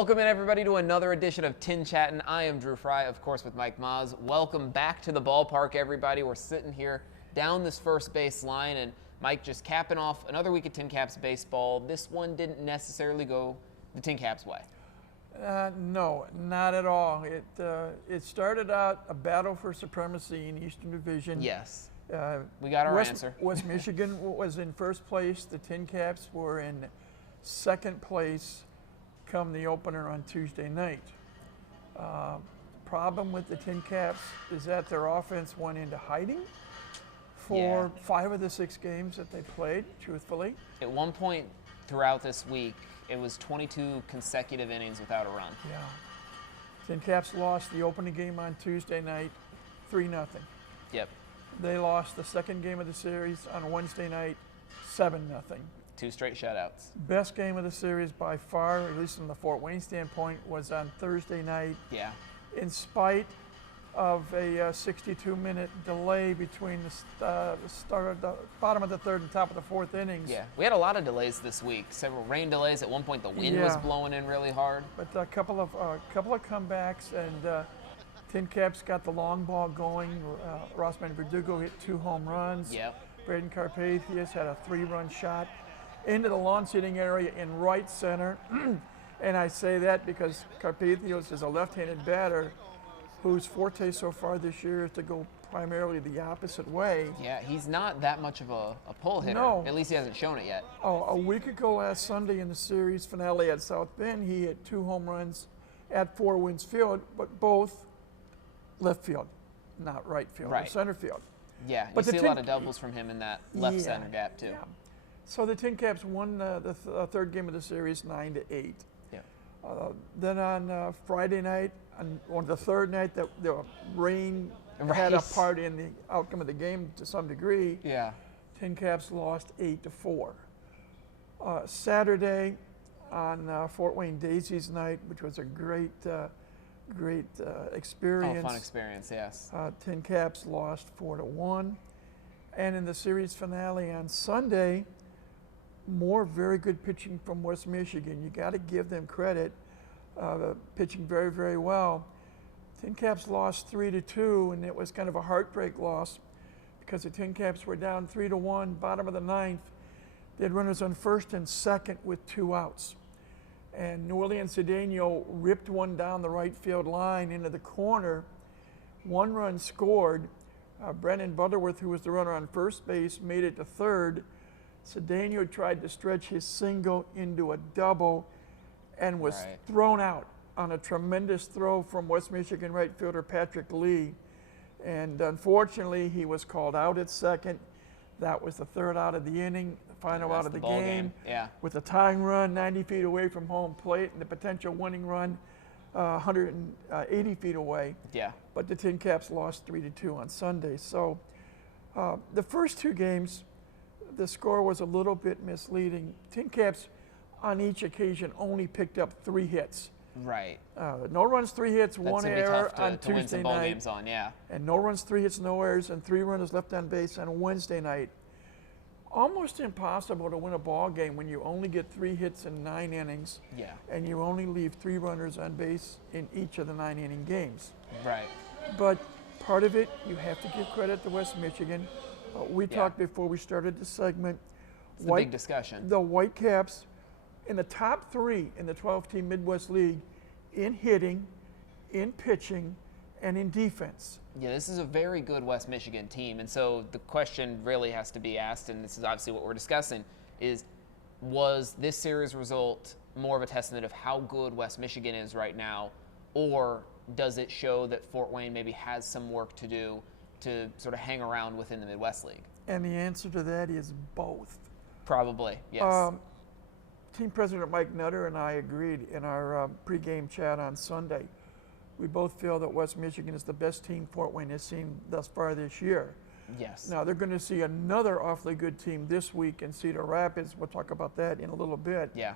Welcome in, everybody, to another edition of TinChattin. I am Drew Fry, of course, with Mike Maz. Welcome back to the ballpark, everybody. We're sitting here down this first base line, and Mike just capping off another week of TinCaps baseball. This one didn't necessarily go the TinCaps way. No, not at all. It started out a battle for supremacy in the Eastern Division. Yes, we got our answer. West Michigan was in first place. The TinCaps were in second place come the opener on Tuesday night. Problem with the TinCaps is that their offense went into hiding for 5 of the 6 games that they played, truthfully. At one point throughout this week, it was 22 consecutive innings without a run. Yeah. TinCaps lost the opening game on Tuesday night, 3-0. Yep. They lost the second game of the series on Wednesday night, 7-0. 2 straight shutouts. Best game of the series by far, at least from the Fort Wayne standpoint, was on Thursday night. Yeah. In spite of a 62-minute delay between the bottom of the third and top of the fourth innings. Yeah, we had a lot of delays this week. Several rain delays. At one point, the wind was blowing in really hard. But a couple of comebacks, and TinCaps got the long ball going. Rossman Verdugo hit 2 home runs. Yep. Braden Carpathius had a 3-run shot into the lawn seating area in right center. And I say that because Carpathius is a left-handed batter whose forte so far this year is to go primarily the opposite way. Yeah, he's not that much of a pull hitter. No. At least he hasn't shown it yet. Oh, a week ago last Sunday in the series finale at South Bend, he hit 2 home runs at Four Winds Field, but both left field, not right field or center field. Yeah, but you see a lot of doubles from him in that left center gap too. Yeah. So the TinCaps won the third game of the series 9-8. Yeah. Then on Friday night, on the third night, the rain had a part in the outcome of the game to some degree. Yeah. TinCaps lost 8-4. Saturday on Fort Wayne Daisies night, which was a great experience. Oh, fun experience, yes. TinCaps lost 4-1. And in the series finale on Sunday, more very good pitching from West Michigan. You got to give them credit. Pitching very, very well. TinCaps lost 3-2, and it was kind of a heartbreak loss because the TinCaps were down 3-1, bottom of the 9th. They had runners on first and second with 2 outs. And Noelian Cedeno ripped one down the right field line into the corner. 1 run scored. Brennan Butterworth, who was the runner on first base, made it to third. Cedeno tried to stretch his single into a double and was thrown out on a tremendous throw from West Michigan right fielder Patrick Lee. And unfortunately, he was called out at second. That was the 3rd out of the inning, the final out of the game. Yeah. With a tying run 90 feet away from home plate and the potential winning run 180 feet away. Yeah. But the TinCaps lost 3-2 on Sunday. So the first 2 games, the score was a little bit misleading. TinCaps on each occasion only picked up 3 hits. Right. No runs, 3 hits, 1 error on to win Tuesday some ball night. games on, yeah. And no runs, 3 hits, no errors, and 3 runners left on base on Wednesday night. Almost impossible to win a ball game when you only get 3 hits in 9 innings. Yeah. And you only leave 3 runners on base in each of the 9-inning games. Right. But part of it, you have to give credit to West Michigan. We talked before we started the segment. It's the big discussion. The Whitecaps in the top 3 in the 12-team Midwest League in hitting, in pitching, and in defense. Yeah, this is a very good West Michigan team. And so the question really has to be asked, and this is obviously what we're discussing, is was this series result more of a testament of how good West Michigan is right now, or does it show that Fort Wayne maybe has some work to do to sort of hang around within the Midwest League? And the answer to that is both. Probably, yes. Team President Mike Nutter and I agreed in our pregame chat on Sunday. We both feel that West Michigan is the best team Fort Wayne has seen thus far this year. Yes. Now, they're going to see another awfully good team this week in Cedar Rapids. We'll talk about that in a little bit. Yeah.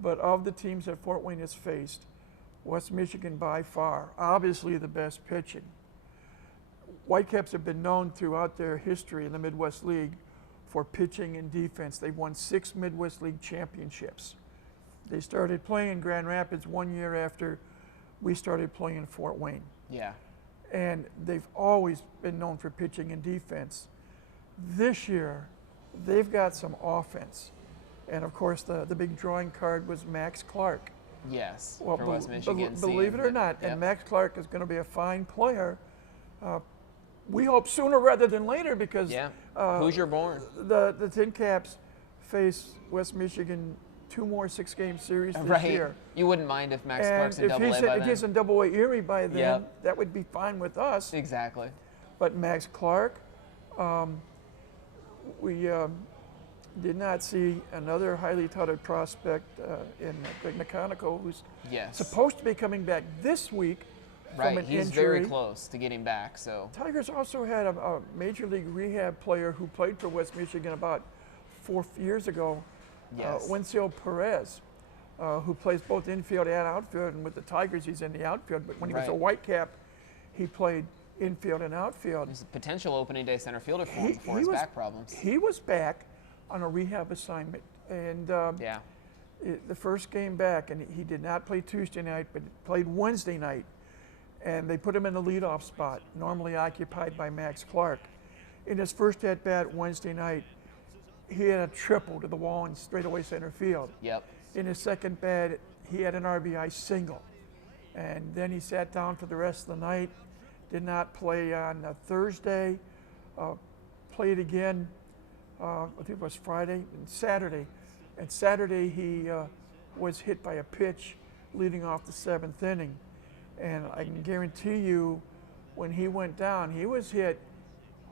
But of the teams that Fort Wayne has faced, West Michigan by far, obviously the best pitching. Whitecaps have been known throughout their history in the Midwest League for pitching and defense. They've won 6 Midwest League championships. They started playing Grand Rapids 1 year after we started playing Fort Wayne. Yeah. And they've always been known for pitching and defense. This year, they've got some offense. And of course, the big drawing card was Max Clark. Yes, Well, for West Michigan. believe it or not, Yep. and Max Clark is going to be a fine player. We hope sooner rather than later because Yeah. Hoosier born. the TinCaps face West Michigan 2 more 6-game series this Right. year. You wouldn't mind if Max And Clark's in if Double A by if he's then. in Double A Erie by then, Yep. that would be fine with us. Exactly. But Max Clark, we did not see another highly touted prospect in Greg Niconico, who's Yes. supposed to be coming back this week from Right. an He's injury. very close to getting back. So. Tigers also had a major league rehab player who played for West Michigan about 4 years ago, Yes. Wenzel Perez, who plays both infield and outfield. And with the Tigers, he's in the outfield. But when he was a Right. Whitecap, he played infield and outfield. There's a potential opening day center fielder for him before his was, back problems. He was back on a rehab assignment. And Yeah. the first game back, and he did not play Tuesday night, but played Wednesday night. And they put him in the leadoff spot, normally occupied by Max Clark. In his first at-bat Wednesday night, he had a triple to the wall in straightaway center field. Yep. In his second bat, he had an RBI single. And then he sat down for the rest of the night, did not play on Thursday, played again, I think it was Friday and Saturday. And Saturday he was hit by a pitch leading off the 7th inning. And I can guarantee you when he went down, he was hit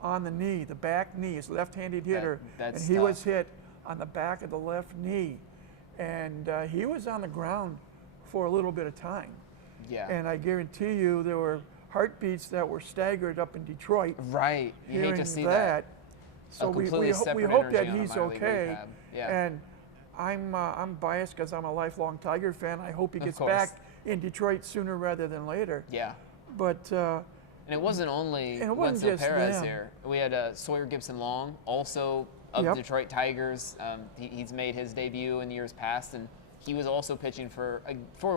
on the knee, the back knee, his left-handed hitter. That's and he tough. was hit on the back of the left knee. And he was on the ground for a little bit of time. Yeah. And I guarantee you there were heartbeats that were staggered up in Detroit. Right. You hate hearing to see that. that. So we completely hope separate that energy on a he's minor league okay. rehab. Yeah. And I'm biased because I'm a lifelong Tiger fan. I hope he Of gets course. back in Detroit sooner rather than later. Yeah. But And it wasn't only And it wasn't Wenzel just Perez them. here. We had Sawyer Gibson Long, also of Yep. Detroit Tigers. He's made his debut in years past, and he was also pitching for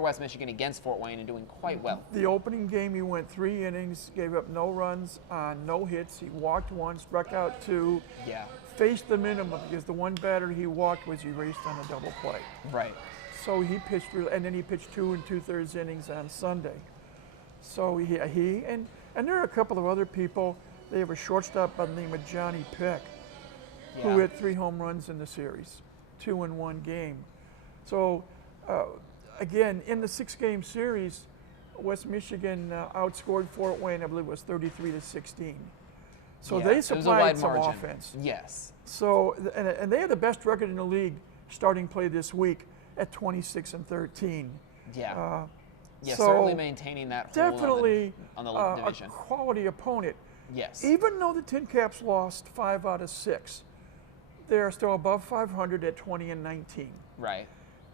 West Michigan against Fort Wayne and doing quite well. the opening game, he went 3 innings, gave up no runs, no hits. He walked 1, struck out 2, Yeah. faced the minimum because the one batter he walked was erased on a double play. Right. So he pitched, and then he pitched 2 2/3 innings on Sunday. So he and there are a couple of other people. They have a shortstop by the name of Johnny Peck, who Yeah. hit 3 home runs in the series, 2 in 1 game. So again, in the 6-game series, West Michigan outscored Fort Wayne, I believe it was 33-16. So Yeah, they it was a supplied wide some margin. offense. Yes. So and they had the best record in the league starting play this week at 26-13. Yeah. Yeah, so certainly maintaining that hold Definitely on the a division. quality opponent. Yes. Even though the TinCaps lost 5 out of 6, they are still above 500 at 20-19. Right.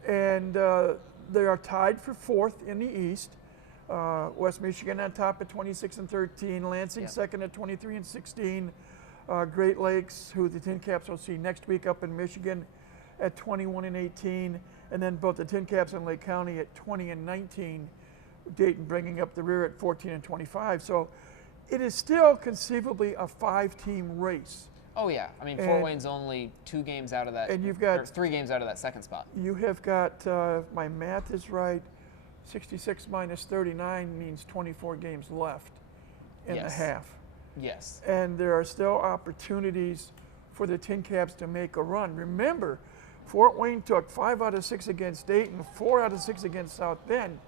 And they are tied for 4th in the East. West Michigan on top at 26-13. Lansing Yep. second at 23-16. Great Lakes, who the TinCaps will see next week up in Michigan, at 21-18. And then both the TinCaps and Lake County at 20-19. Dayton bringing up the rear at 14-25. So it is still conceivably a 5-team race. Oh yeah. I mean, Fort And- Wayne's only 2 games out of that. And you've got- or 3 games out of that second spot. You have got, if my math is right, 66 minus 39 means 24 games left in the Yes. half. Yes. And there are still opportunities for the TinCaps to make a run. Remember, Fort Wayne took 5 out of 6 against Dayton, 4 out of 6 against South Bend.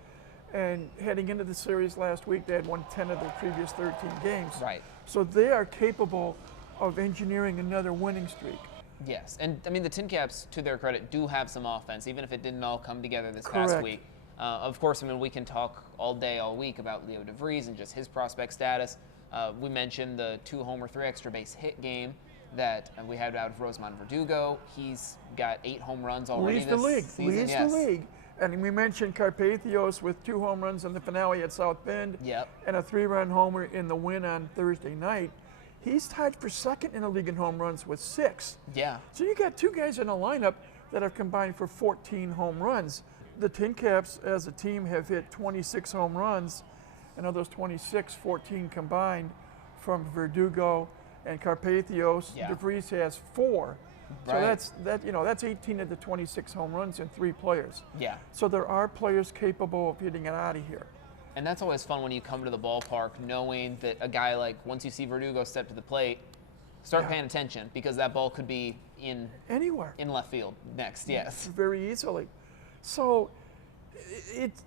And heading into the series last week, they had won 10 of their previous 13 games. Right. So they are capable of engineering another winning streak. Yes, and I mean the TinCaps, to their credit, do have some offense, even if it didn't all come together this past Correct. week. Of course, I mean we can talk all day, all week about Leo DeVries and just his prospect status. We mentioned the 2-homer, 3 extra base hit game that we had out of Rosemont Verdugo. He's got 8 home runs already Leads the this league. season. Leads Yes. the league. And we mentioned Carpathios with 2 home runs in the finale at South Bend. Yep. And a 3-run homer in the win on Thursday night. He's tied for 2nd in the league in home runs with 6. Yeah. So you got 2 guys in the lineup that have combined for 14 home runs. The TinCaps as a team have hit 26 home runs, and of those 26, 14 combined from Verdugo and Carpathios. Yeah. DeVries has 4. So Right. that's 18 of the 26 home runs in 3 players. Yeah. So there are players capable of hitting it out of here. And that's always fun when you come to the ballpark knowing that a guy like, once you see Verdugo step to the plate, start paying attention because that ball could be in Anywhere. in left field next. Yes. Very easily. So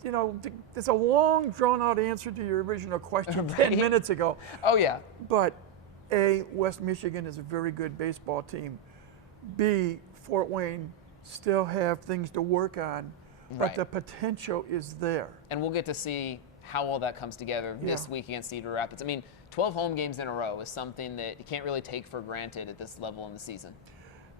there's a long drawn out answer to your original question 10 Right. minutes ago. Oh yeah. But A, West Michigan is a very good baseball team. B, Fort Wayne still have things to work on, but Right. the potential is there. And we'll get to see how all that comes together this week against Cedar Rapids. I mean, 12 home games in a row is something that you can't really take for granted at this level in the season.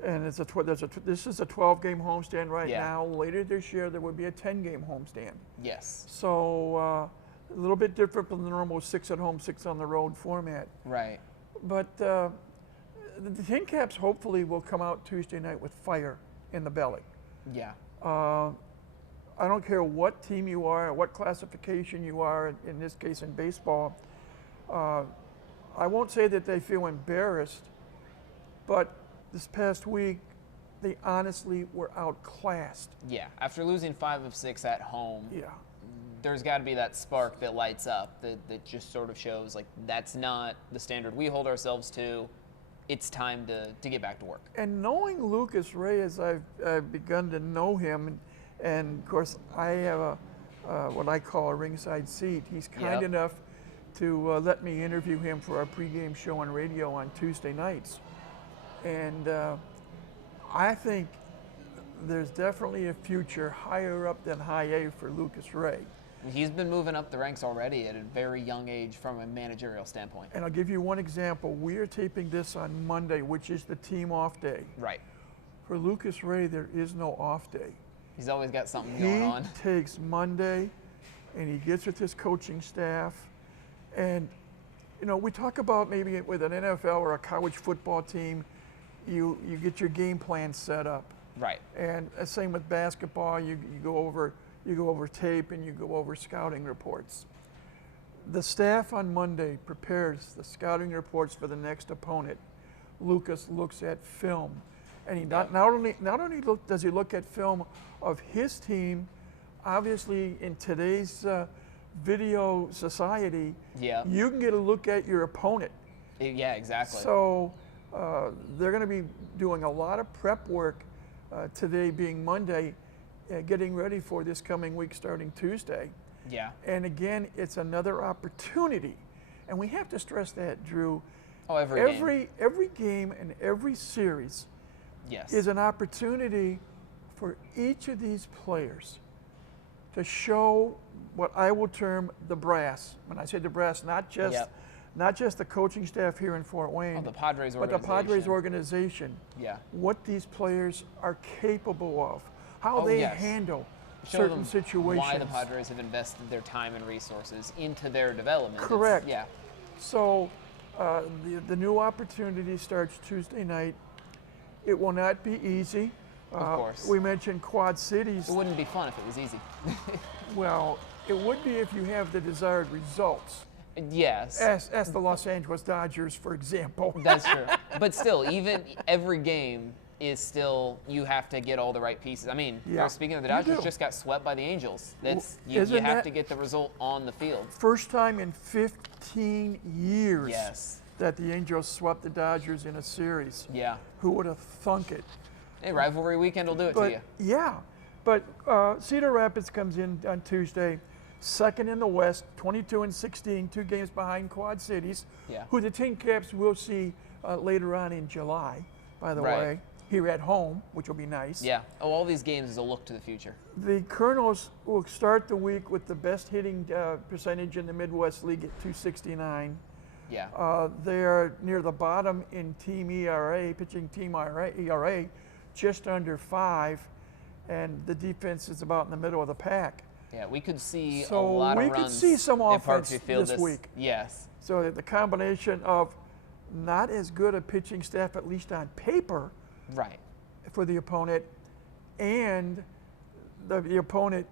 And this is a 12-game homestand right Yeah. now. Later this year, there would be a 10-game homestand. Yes. So a little bit different from the normal 6 at home, 6 on the road format. Right. But the TinCaps hopefully will come out Tuesday night with fire in the belly. Yeah. I don't care what team you are, or what classification you are, in this case in baseball. I won't say that they feel embarrassed, but this past week, they honestly were outclassed. Yeah. After losing 5 of 6 at home, Yeah. there's got to be that spark that lights up that just sort of shows like that's not the standard we hold ourselves to. It's time to get back to work. And knowing Lucas Ray as I've begun to know him, and of course I have what I call a ringside seat. He's kind Yep. enough to let me interview him for our pregame show on radio on Tuesday nights. And I think there's definitely a future higher up than high A for Lucas Ray. He's been moving up the ranks already at a very young age from a managerial standpoint. And I'll give you one example. We are taping this on Monday, which is the team off day. Right. For Lucas Ray, there is no off day. He's always got something going on. He takes Monday and he gets with his coaching staff. And, we talk about maybe with an NFL or a college football team, you get your game plan set up. Right. And same with basketball, you go over tape and you go over scouting reports. The staff on Monday prepares the scouting reports for the next opponent. Lucas looks at film, and he not only does he look at film of his team. Obviously, in today's video society, you can get a look at your opponent. Yeah, exactly. So they're going to be doing a lot of prep work today, being Monday, getting ready for this coming week starting Tuesday. Yeah. And again, it's another opportunity. And we have to stress that, Drew. Oh, every game and every series yes. is an opportunity for each of these players to show what I will term the brass. When I say the brass, not just the coaching staff here in Fort Wayne, the Padres but the Padres organization. Yeah. What these players are capable of, how they handle Show certain them situations. why the Padres have invested their time and resources into their development. Correct. Yeah. So the new opportunity starts Tuesday night. It will not be easy. Of course. We mentioned Quad Cities. It wouldn't be fun if it was easy. Well, it would be if you have the desired results. Yes. As the Los Angeles Dodgers, for example. That's true. But still, even every game is still, you have to get all the right pieces. I mean, speaking of the Dodgers, just got swept by the Angels. That's you have to get the result on the field. First time in 15 years that the Angels swept the Dodgers in a series. Yeah. Who would have thunk it? Hey, rivalry weekend will do it to you. Yeah. But Cedar Rapids comes in on Tuesday, second in the West, 22-16, 2 games behind Quad Cities, who the TinCaps will see later on in July, by the way, here at home, which will be nice. Yeah. Oh, all these games is a look to the future. The Kernels will start the week with the best hitting percentage in the Midwest League at 269. Yeah. They are near the bottom in team ERA, pitching team ERA, just under 5, and the defense is about in the middle of the pack. Yeah, we could see a lot of runs. We could see some offense this week. Yes. So the combination of not as good a pitching staff, at least on paper, right, for the opponent, and the opponent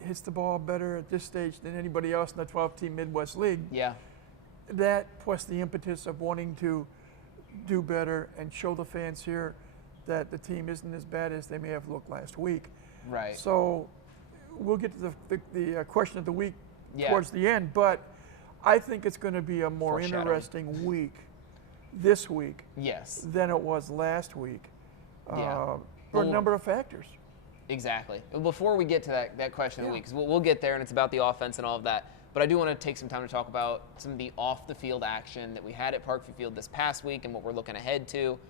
hits the ball better at this stage than anybody else in the 12-team Midwest League. Yeah. That plus the impetus of wanting to do better and show the fans here that the team isn't as bad as they may have looked last week. Right. So we'll get to the question of the week Yeah. towards the end, but I think it's going to be a more Foreshadowing. interesting week this week Yes. than it was last week Yeah. for a Well, number of factors. Exactly. Before we get to that question of the Yeah. week, because we'll get there, and it's about the offense and all of that. But I do want to take some time to talk about some of the off-the-field action that we had at Parkview Field this past week and what we're looking ahead to.